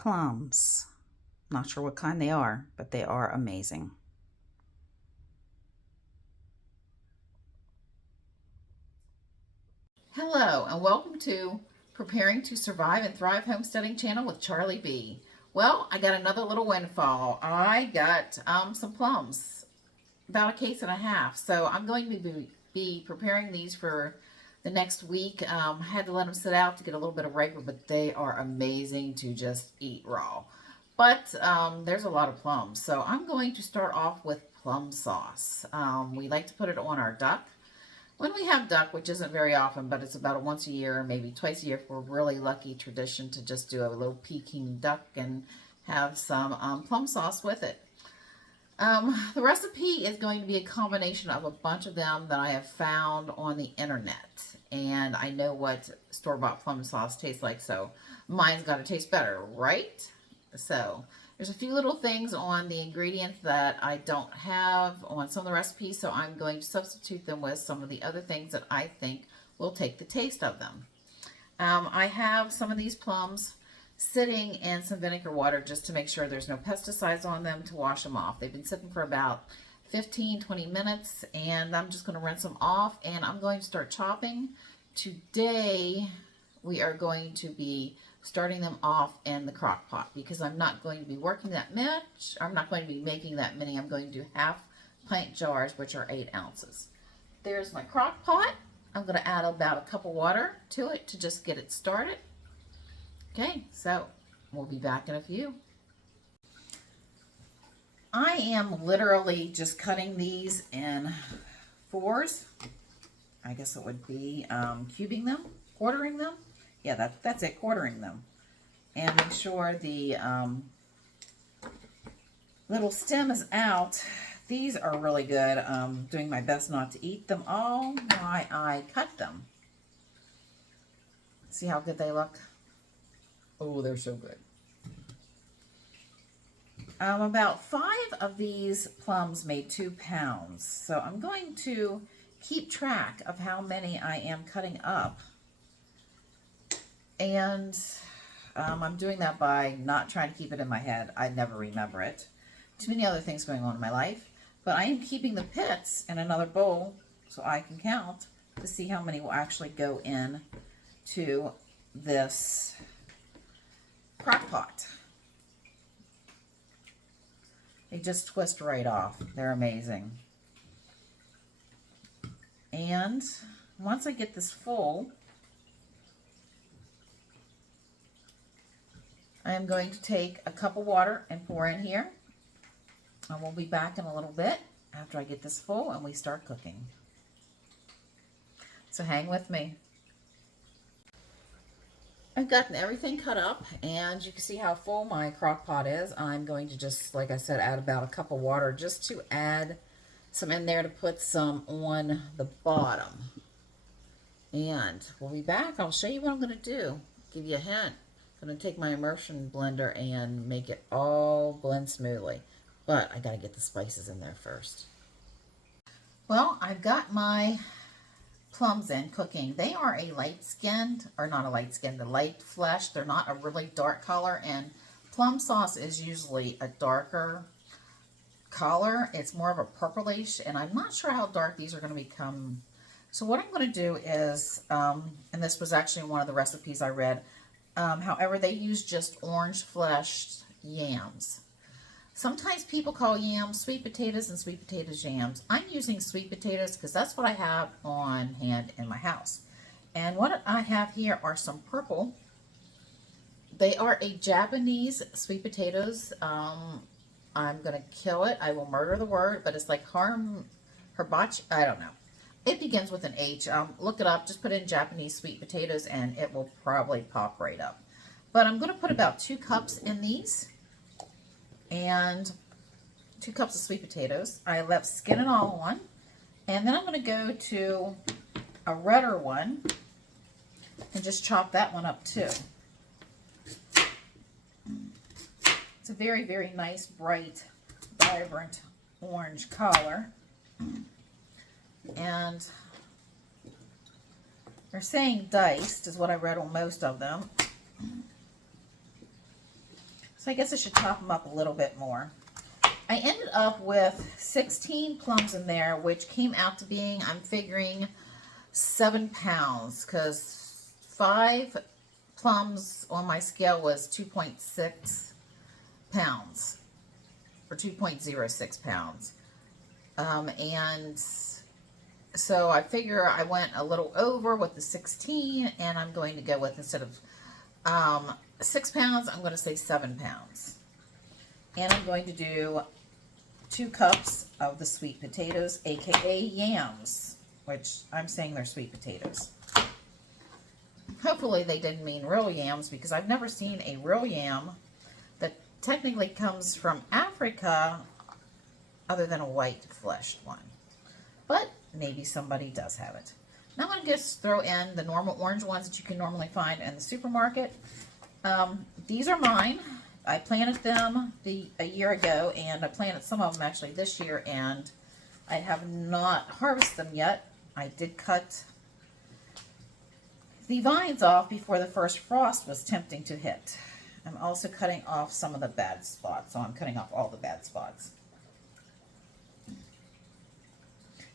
plums. Not sure what kind they are, but they are amazing. Hello and welcome to Preparing to Survive and Thrive Homesteading channel with Charlie B. Well, I got another little windfall. I got some plums, about a case and a half. So I'm going to be preparing these for the next week. I had to let them sit out to get a little bit of riper, but they are amazing to just eat raw. But there's a lot of plums. So I'm going to start off with plum sauce. We like to put it on our duck. When we have duck, which isn't very often, but it's about once a year, maybe twice a year, if we're really lucky, tradition to just do a little Peking duck and have some plum sauce with it. The recipe is going to be a combination of a bunch of them that I have found on the internet. And I know what store-bought plum sauce tastes like, so mine's got to taste better, right? So there's a few little things on the ingredients that I don't have on some of the recipes, so I'm going to substitute them with some of the other things that I think will take the taste of them. I have some of these plums sitting in some vinegar water just to make sure there's no pesticides on them to wash them off. They've been sitting for about 15-20 minutes, and I'm just going to rinse them off, and I'm going to start chopping. Today we are going to be starting them off in the crock pot because I'm not going to be working that much. I'm not going to be making that many. I'm going to do half pint jars, which are 8 ounces. There's my crock pot. I'm going to add about a cup of water to it to just get it started. Okay, so we'll be back in a few. I am literally just cutting these in fours. I guess it would be cubing them, quartering them. Yeah, that's it, quartering them. And make sure the little stem is out. These are really good. Doing my best not to eat them all while I cut them. See how good they look? Oh, they're so good. About 5 of these plums made 2 pounds. So I'm going to keep track of how many I am cutting up. And I'm doing that by not trying to keep it in my head. I never remember it. Too many other things going on in my life. But I am keeping the pits in another bowl so I can count to see how many will actually go in to this crock pot. They just twist right off. They're amazing. And once I get this full, I am going to take a cup of water and pour in here. And we'll be back in a little bit after I get this full and we start cooking. So hang with me. I've gotten everything cut up, and you can see how full my crock pot is. I'm going to just, like I said, add about a cup of water just to add some in there to put some on the bottom. And we'll be back. I'll show you what I'm going to do. Give you a hint. I'm going to take my immersion blender and make it all blend smoothly. But I got to get the spices in there first. Well, I've got my plums in cooking. They are a light skinned, or not a light skinned, a light flesh. They're not a really dark color, and plum sauce is usually a darker color. It's more of a purplish, and I'm not sure how dark these are going to become. So what I'm going to do is, and this was actually one of the recipes I read, however, they use just orange fleshed yams. Sometimes people call yams sweet potatoes and sweet potatoes yams. I'm using sweet potatoes because that's what I have on hand in my house. And what I have here are some purple. They are a Japanese sweet potatoes. I'm going to kill it. I will murder the word, but it's like hibachi. I don't know. It begins with an H. Look it up. Just put in Japanese sweet potatoes and it will probably pop right up. But I'm going to put about 2 cups in these. And 2 cups of sweet potatoes. I left skin and all on. And then I'm going to go to a redder one and just chop that one up too. It's a very, very nice, bright, vibrant orange color. And they're saying diced is what I read on most of them. So I guess I should chop them up a little bit more. I ended up with 16 plums in there, which came out to being, I'm figuring, 7 pounds, because 5 plums on my scale was 2.6 pounds, or 2.06 pounds. And so I figure I went a little over with the 16, and I'm going to go with, instead of 6 pounds, I'm going to say 7 pounds. And I'm going to do 2 cups of the sweet potatoes, aka yams, which I'm saying they're sweet potatoes. Hopefully they didn't mean real yams, because I've never seen a real yam that technically comes from Africa other than a white fleshed one. But maybe somebody does have it. Now I'm going to just throw in the normal orange ones that you can normally find in the supermarket. These are mine. I planted them a year ago, and I planted some of them actually this year, and I have not harvested them yet. I did cut the vines off before the first frost was tempting to hit. I'm also cutting off some of the bad spots, so I'm cutting off all the bad spots.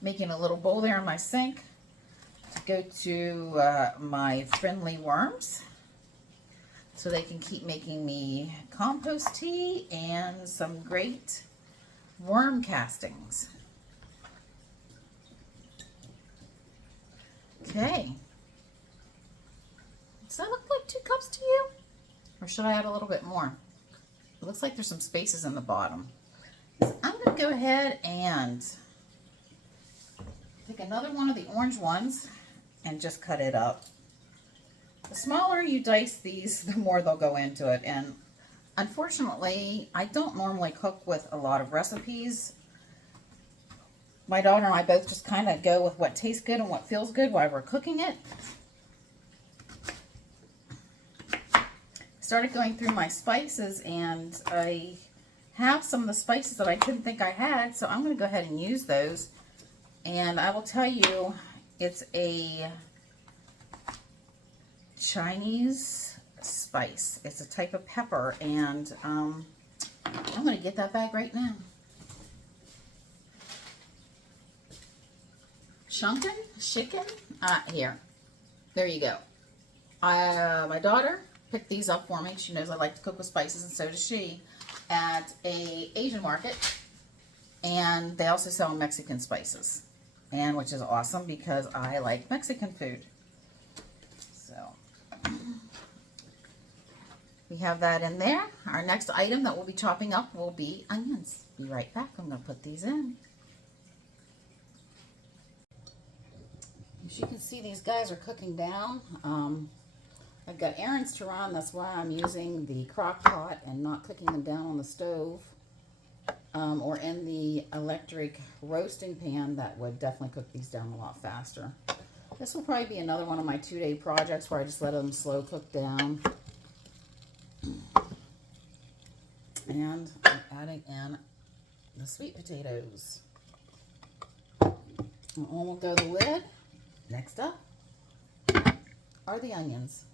Making a little bowl there in my sink to go to my friendly worms, so they can keep making me compost tea and some great worm castings. Okay. Does that look like 2 cups to you? Or should I add a little bit more? It looks like there's some spaces in the bottom. So I'm going to go ahead and take another one of the orange ones and just cut it up. The smaller you dice these, the more they'll go into it. And unfortunately, I don't normally cook with a lot of recipes. My daughter and I both just kind of go with what tastes good and what feels good while we're cooking it. Started going through my spices, and I have some of the spices that I didn't think I had, so I'm going to go ahead and use those. And I will tell you, it's a Chinese spice. It's a type of pepper, and I'm going to get that bag right now. Chicken? Here. There you go. My daughter picked these up for me. She knows I like to cook with spices, and so does she, at a Asian market. And they also sell Mexican spices, and which is awesome because I like Mexican food. So we have that in there. Our next item that we'll be chopping up will be onions. Be right back. I'm going to put these in. As you can see, these guys are cooking down. I've got errands to run. That's why I'm using the crock pot and not cooking them down on the stove or in the electric roasting pan. That would definitely cook these down a lot faster. This will probably be another one of my 2-day projects where I just let them slow cook down. And I'm adding in the sweet potatoes. And on will go the lid. Next up are the onions.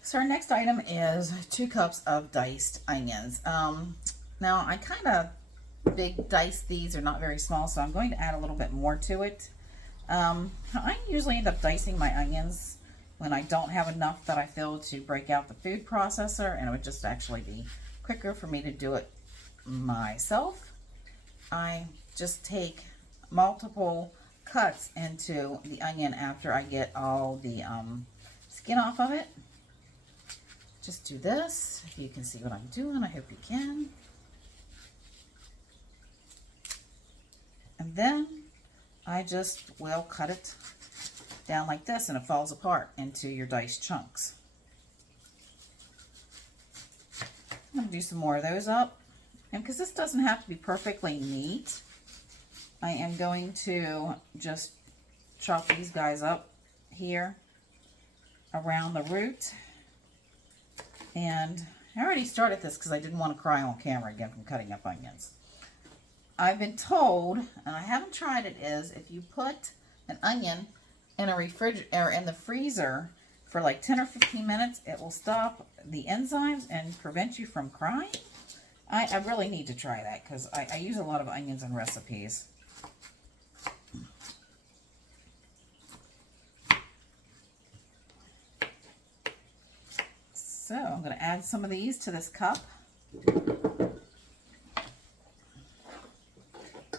So our next item is 2 cups of diced onions. Now I kind of big dice these, are not very small, so I'm going to add a little bit more to it. I usually end up dicing my onions when I don't have enough that I feel to break out the food processor, and it would just actually be quicker for me to do it myself. I just take multiple cuts into the onion after I get all the skin off of it. Just do this. If you can see what I'm doing, I hope you can. And then I just will cut it down like this, and it falls apart into your diced chunks. I'm going to do some more of those up. And because this doesn't have to be perfectly neat, I am going to just chop these guys up here around the root. And I already started this because I didn't want to cry on camera again from cutting up onions. I've been told, and I haven't tried it, is if you put an onion in a refrigerator or in the freezer for like 10 or 15 minutes. It will stop the enzymes and prevent you from crying. I really need to try that because I use a lot of onions in recipes. So I'm going to add some of these to this cup.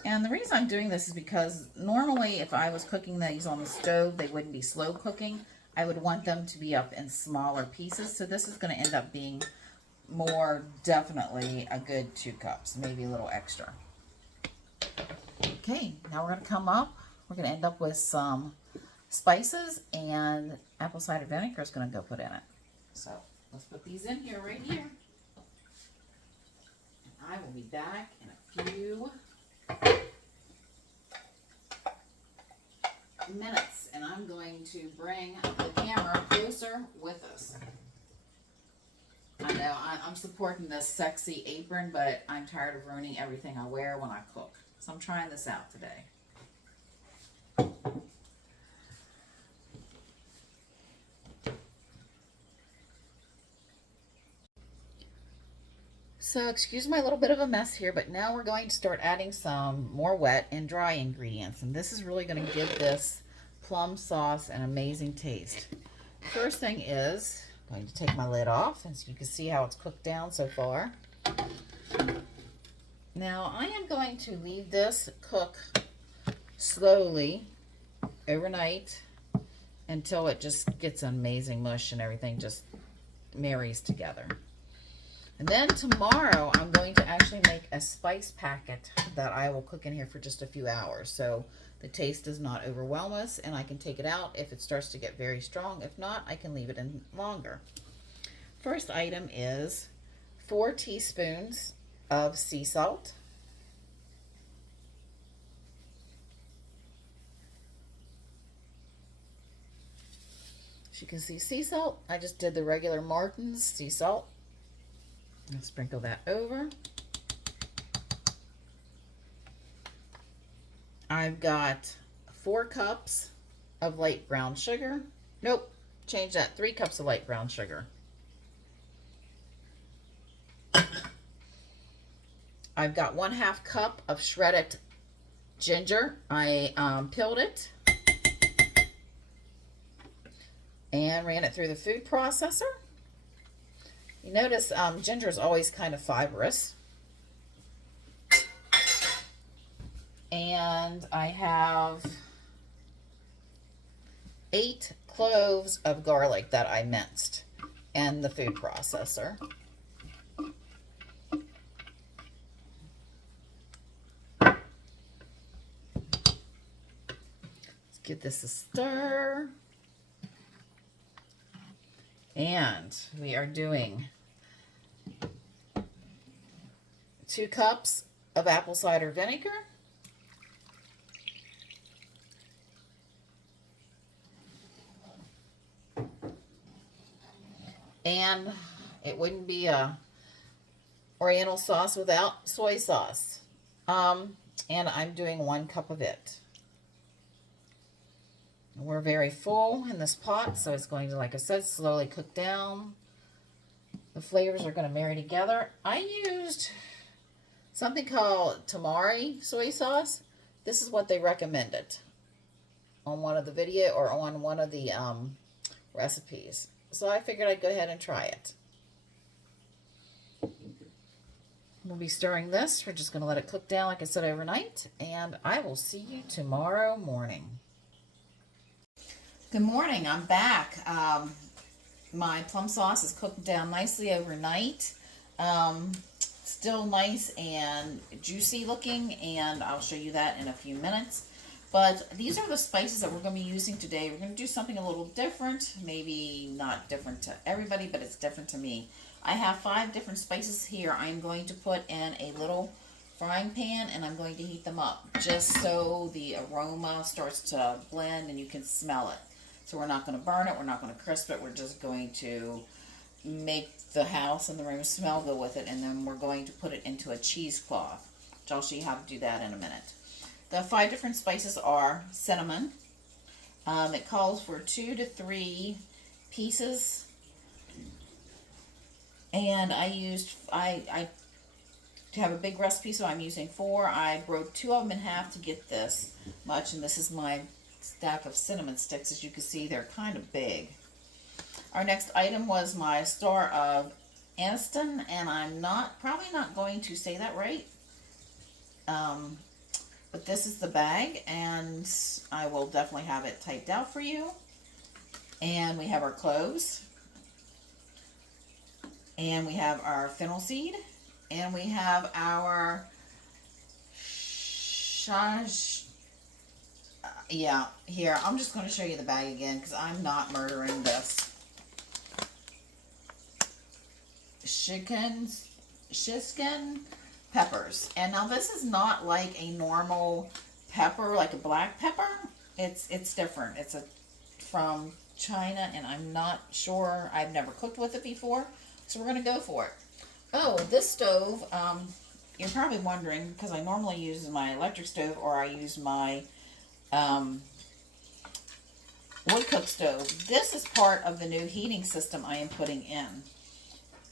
And the reason I'm doing this is because normally if I was cooking these on the stove, they wouldn't be slow cooking. I would want them to be up in smaller pieces. So this is going to end up being more definitely a good 2 cups, maybe a little extra. Okay, now we're going to come up. We're going to end up with some spices, and apple cider vinegar is going to go put in it. So let's put these in here right here. And I will be back in a few minutes, and I'm going to bring the camera closer with us. I know I'm supporting this sexy apron, but I'm tired of ruining everything I wear when I cook. So I'm trying this out today. So excuse my little bit of a mess here, but now we're going to start adding some more wet and dry ingredients. And this is really going to give this plum sauce an amazing taste. First thing is, I'm going to take my lid off, and so you can see how it's cooked down so far. Now I am going to leave this cook slowly overnight until it just gets an amazing mush and everything just marries together. And then tomorrow I'm going to actually make a spice packet that I will cook in here for just a few hours. So the taste does not overwhelm us, and I can take it out if it starts to get very strong. If not, I can leave it in longer. First item is 4 teaspoons of sea salt. As you can see, sea salt. I just did the regular Martin's sea salt. I'll sprinkle that over. I've got 4 cups of light brown sugar. Nope, change that. 3 cups of light brown sugar. I've got 1/2 cup of shredded ginger. I peeled it and ran it through the food processor. You notice ginger is always kind of fibrous. And I have 8 cloves of garlic that I minced in the food processor. Let's give this a stir. And we are doing 2 cups of apple cider vinegar. And it wouldn't be a oriental sauce without soy sauce. And I'm doing 1 cup of it. We're very full in this pot, so it's going to, like I said, slowly cook down. The flavors are going to marry together. I used something called tamari soy sauce. This is what they recommended on one of the video or on one of the recipes. So I figured I'd go ahead and try it. We'll be stirring this. We're just going to let it cook down, like I said, overnight. And I will see you tomorrow morning. Good morning. I'm back. My plum sauce is cooked down nicely overnight. Still nice and juicy looking, and I'll show you that in a few minutes. But these are the spices that we're going to be using today. We're going to do something a little different. Maybe not different to everybody, but it's different to me. I have 5 different spices here. I'm going to put in a little frying pan, and I'm going to heat them up just so the aroma starts to blend and you can smell it. So we're not going to burn it. We're not going to crisp it. We're just going to make the house and the room smell good with it. And then we're going to put it into a cheesecloth, which I'll show you how to do that in a minute. The 5 different spices are cinnamon. It calls for 2 to 3 pieces. And I have a big recipe, so I'm using 4. I broke 2 of them in half to get this much, and this is my stack of cinnamon sticks. As you can see, they're kind of big. Our next item was my star of anise, and I'm probably not going to say that right. But this is the bag, and I will definitely have it typed out for you. And we have our cloves, and we have our fennel seed, and we have our yeah, here, I'm just going to show you the bag again because I'm not murdering this. Sichuan peppers. And now this is not like a normal pepper, like a black pepper. It's different. It's from China, and I'm not sure. I've never cooked with it before, so we're going to go for it. Oh, this stove, you're probably wondering, because I normally use my electric stove or I use my wood cook stove. This is part of the new heating system I am putting in.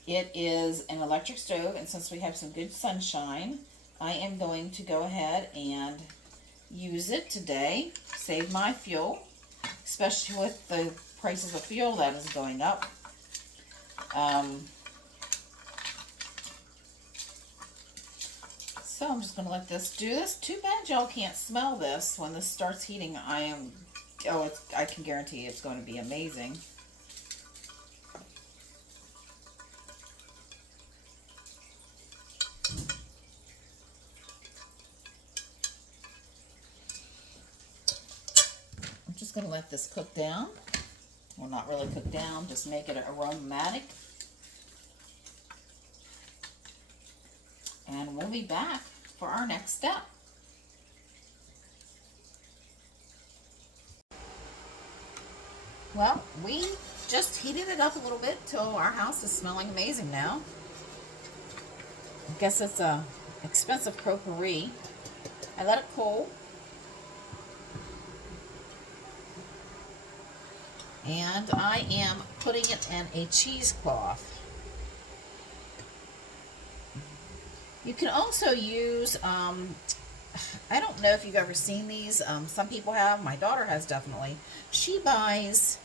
It is an electric stove, and since we have some good sunshine, I am going to go ahead and use it today. Save my fuel, especially with the prices of fuel that is going up. So I'm just going to let this do this. Too bad y'all can't smell this. When this starts heating, I can guarantee it's going to be amazing. I'm just going to let this cook down. Well, not really cook down, just make it aromatic. And we'll be back for our next step. Well, we just heated it up a little bit till our house is smelling amazing now. I guess it's a expensive potpourri. I let it cool. And I am putting it in a cheesecloth. You can also use, I don't know if you've ever seen these. Some people have. My daughter has definitely. She buys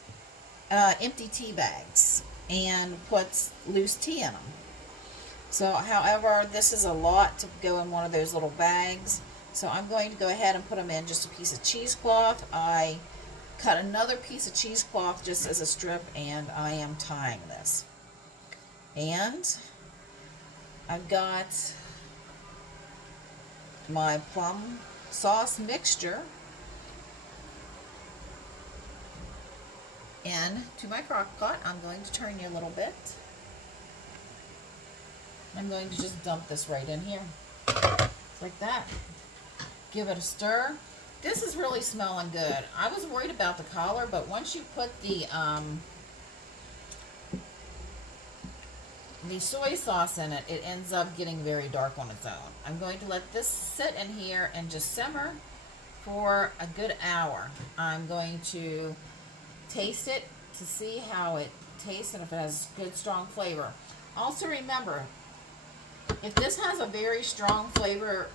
empty tea bags and puts loose tea in them. So, however, this is a lot to go in one of those little bags. So I'm going to go ahead and put them in just a piece of cheesecloth. I cut another piece of cheesecloth just as a strip, and I am tying this. And I've got my plum sauce mixture into my crock pot. I'm going to turn you a little bit. I'm going to just dump this right in here. Like that. Give it a stir. This is really smelling good. I was worried about the color, but once you put the soy sauce in it, it ends up getting very dark on its own. I'm going to let this sit in here and just simmer for a good hour. I'm going to taste it to see how it tastes and if it has good strong flavor. Also remember, if this has a very strong flavor,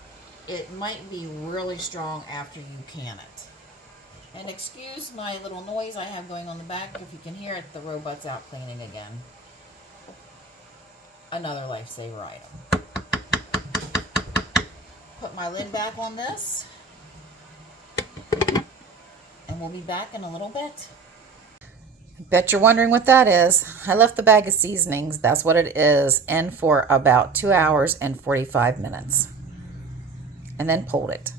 it might be really strong after you can it. And excuse my little noise I have going on the back. If you can hear it, the robot's out cleaning again. Another lifesaver item. Put my lid back on this, and we'll be back in a little bit. Bet you're wondering what that is. I left the bag of seasonings, that's what it is, in for about 2 hours and 45 minutes. And then pulled it.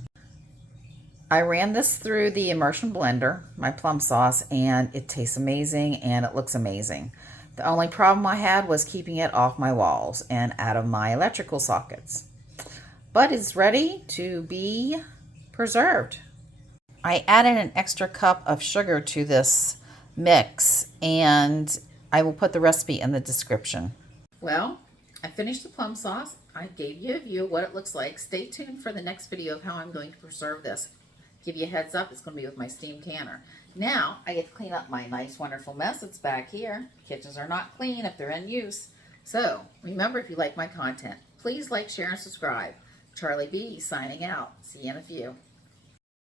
I ran this through the immersion blender, my plum sauce, and it tastes amazing and it looks amazing. The only problem I had was keeping it off my walls and out of my electrical sockets. But it's ready to be preserved. I added an extra cup of sugar to this mix, and I will put the recipe in the description. Well, I finished the plum sauce. I gave you a view of what it looks like. Stay tuned for the next video of how I'm going to preserve this. Give you a heads up, it's going to be with my steam canner. Now I get to clean up my nice, wonderful mess that's back here. Kitchens are not clean if they're in use. So remember, if you like my content, please like, share, and subscribe. Charlie B signing out. See you in a few.